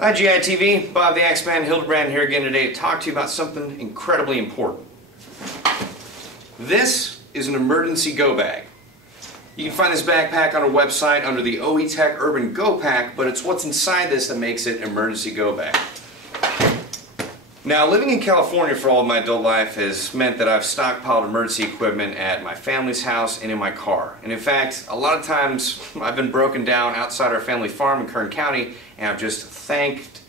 Hi GI TV, Bob the Axeman Hildebrand here again today to talk to you about something incredibly important. This is an emergency go bag. You can find this backpack on our website under the OE Tech Urban Go Pack, but it's what's inside this that makes it an emergency go bag. Now, living in California for all of my adult life has meant that I've stockpiled emergency equipment at my family's house and in my car. And in fact, a lot of times I've been broken down outside our family farm in Kern County, and I've just thanked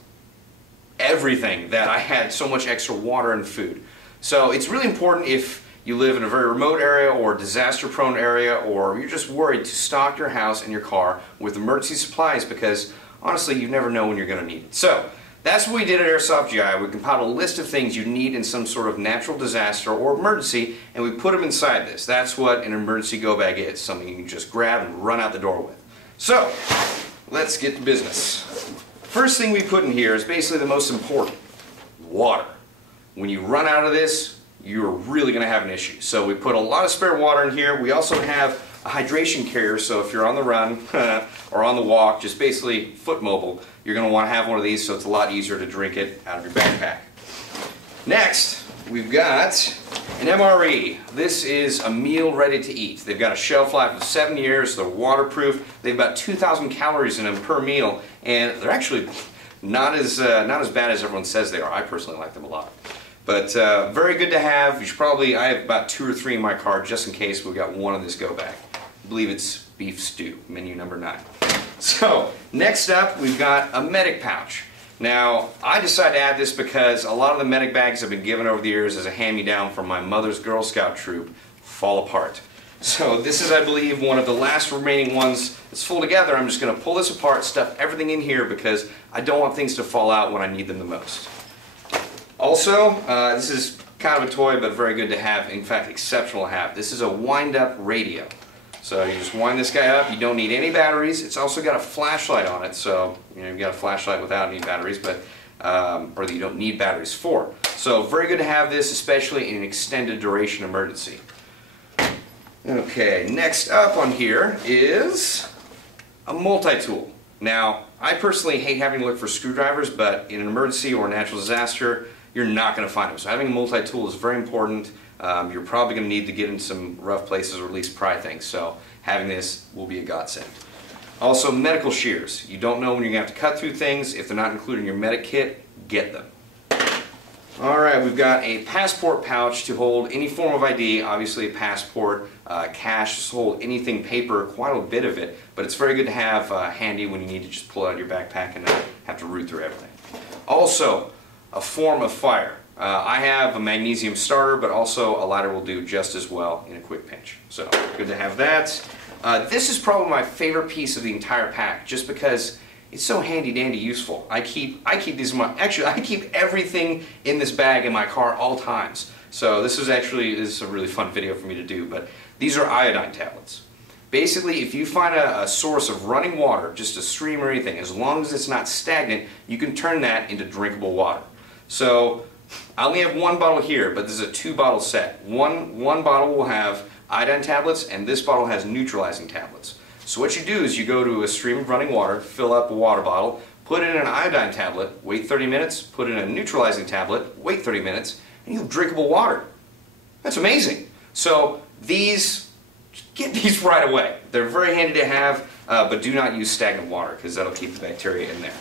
everything that I had so much extra water and food. So it's really important if you live in a very remote area or disaster-prone area, or you're just worried, to stock your house and your car with emergency supplies, because honestly, you never know when you're going to need it. So that's what we did at Airsoft GI. We compiled a list of things you need in some sort of natural disaster or emergency, and we put them inside this. That's what an emergency go bag is, something you can just grab and run out the door with. So, let's get to business. First thing we put in here is basically the most important: water. When you run out of this, you're really going to have an issue. So we put a lot of spare water in here. We also have a hydration carrier, so if you're on the run or on the walk, just basically foot mobile, you're going to want to have one of these so it's a lot easier to drink it out of your backpack. Next, we've got an MRE. This is a meal ready to eat. They've got a shelf life of 7 years, they're waterproof, they've about 2,000 calories in them per meal, and they're actually not as bad as everyone says they are. I personally like them a lot. But very good to have. You should probably, I have about 2 or 3 in my car just in case we've got one in this go bag. I believe it's beef stew, menu number 9. So, next up we've got a medic pouch. Now, I decided to add this because a lot of the medic bags I've been given over the years as a hand-me-down from my mother's Girl Scout troop fall apart. So this is, I believe, one of the last remaining ones that's full together. I'm just going to pull this apart, stuff everything in here because I don't want things to fall out when I need them the most. Also, this is kind of a toy, but very good to have. In fact, exceptional to have. This is a wind-up radio. So you just wind this guy up. You don't need any batteries. It's also got a flashlight on it, so you've got a flashlight without any batteries, but or that you don't need batteries for. So very good to have this, especially in an extended duration emergency. Okay, next up on here is a multi-tool. Now, I personally hate having to look for screwdrivers, but in an emergency or a natural disaster, you're not going to find them. So having a multi-tool is very important. You're probably going to need to get in some rough places or at least pry things, so having this will be a godsend. Also, medical shears. You don't know when you're going to have to cut through things. If they're not included in your medic kit, get them. Alright, we've got a passport pouch to hold any form of ID, obviously a passport, cash, to hold anything paper, quite a bit of it, but it's very good to have handy when you need to just pull it out of your backpack and not have to root through everything. Also, a form of fire. I have a magnesium starter, but also a lighter will do just as well in a quick pinch. So, good to have that. This is probably my favorite piece of the entire pack, just because it's so handy-dandy useful. I keep these in my, actually I keep everything in this bag in my car all times. So this is a really fun video for me to do, but these are iodine tablets. Basically, if you find a source of running water, just a stream or anything, as long as it's not stagnant, you can turn that into drinkable water. So I only have 1 bottle here, but this is a 2-bottle set. One bottle will have iodine tablets, and this bottle has neutralizing tablets. So what you do is you go to a stream of running water, fill up a water bottle, put in an iodine tablet, wait 30 minutes, put in a neutralizing tablet, wait 30 minutes, and you have drinkable water. That's amazing. So get these right away. They're very handy to have, but do not use stagnant water because that'll keep the bacteria in there.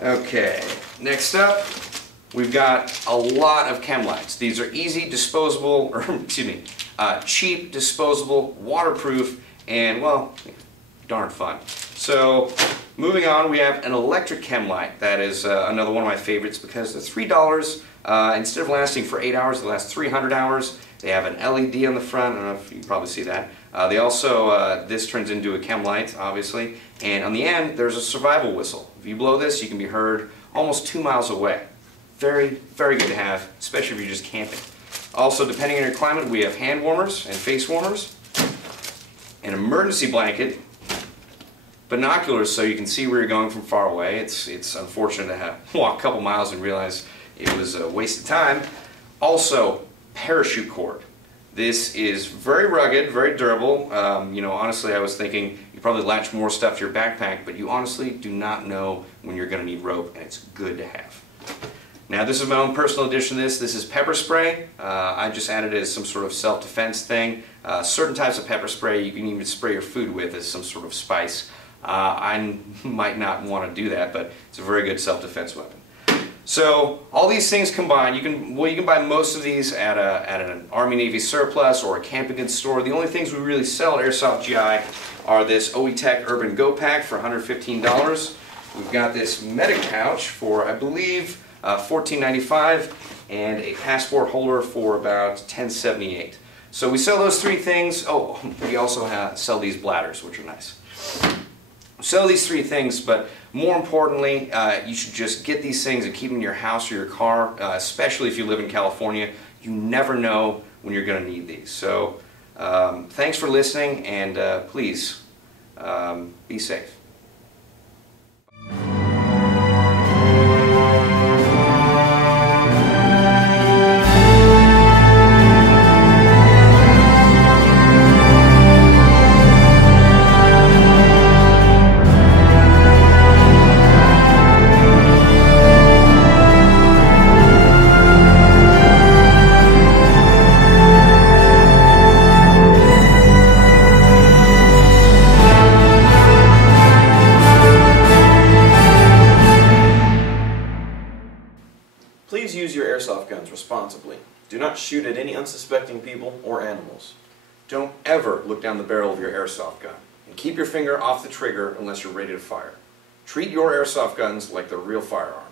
Okay, next up, we've got a lot of chem lights. These are easy, disposable, or excuse me, cheap, disposable, waterproof, and, well, darn fun. So, moving on, we have an electric chem light. That is another one of my favorites because they're $3. Instead of lasting for 8 hours, they last 300 hours. They have an LED on the front. I don't know if you can probably see that. They also, this turns into a chem light, obviously. And on the end, there's a survival whistle. If you blow this, you can be heard almost 2 miles away. Very, very good to have, especially if you're just camping. Also, depending on your climate, we have hand warmers and face warmers, an emergency blanket, binoculars so you can see where you're going from far away. It's unfortunate to have walk a couple miles and realize it was a waste of time. Also, parachute cord. This is very rugged, very durable. You know, honestly, I was thinking you probably latch more stuff to your backpack, but you honestly do not know when you're going to need rope, and it's good to have. Now, this is my own personal addition to this. This is pepper spray. I just added it as some sort of self-defense thing. Certain types of pepper spray you can even spray your food with as some sort of spice. I might not want to do that, but it's a very good self-defense weapon. So all these things combined, you can buy most of these at an Army Navy surplus or a camping goods store. The only things we really sell at Airsoft GI are this OE Tech Urban Go Pack for $115. We've got this medic pouch for, I believe, $14.95, and a passport holder for about $10.78. So we sell those three things. Oh, we also sell these bladders, which are nice. Sell these three things, but more importantly, you should just get these things and keep them in your house or your car, especially if you live in California. You never know when you're going to need these. So thanks for listening, and please be safe. Please use your airsoft guns responsibly. Do not shoot at any unsuspecting people or animals. Don't ever look down the barrel of your airsoft gun, and keep your finger off the trigger unless you're ready to fire. Treat your airsoft guns like they're real firearms.